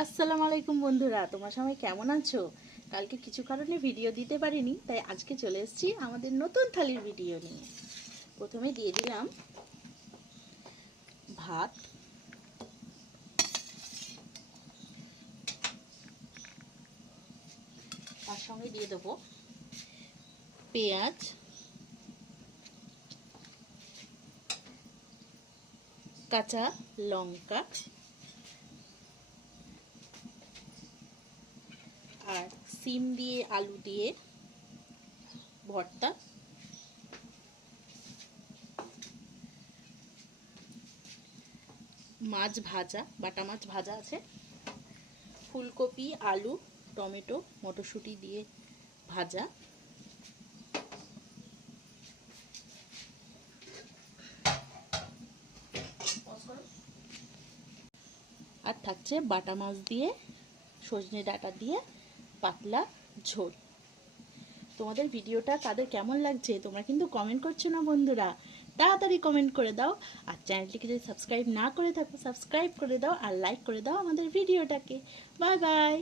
আসসালামু আলাইকুম বন্ধুরা, তোমার সবাই কেমন আছো? কালকে কিছু কারণে ভিডিও দিতে পারিনি, তাই আজকে চলে এসেছি আমাদের নতুন থালির ভিডিও নিয়ে। প্রথমে দিয়ে দিলাম ভাত, তার সঙ্গে দিয়ে দেবো পেঁয়াজ, কাঁচা লঙ্কা আর সিম দিয়ে আলু দিয়ে ভর্তা, মাছ ভাজা, বাটা মাছ ভাজা আছে, ফুলকপি, আলু, টমেটো, মটরশুঁটি দিয়ে ভাজা, আর থাকছে বাটা মাছ দিয়ে সজনে ডাঁটা দিয়ে পাতলা ঝোল। তোমাদের ভিডিওটা কাদের কেমন লাগছে তোমরা কিন্তু কমেন্ট করছো না বন্ধুরা, তাড়াতাড়ি কমেন্ট করে দাও। আর চ্যানেলটিকে যদি সাবস্ক্রাইব না করে থাকো সাবস্ক্রাইব করে দাও আর লাইক করে দাও আমাদের ভিডিওটাকে। Bye bye.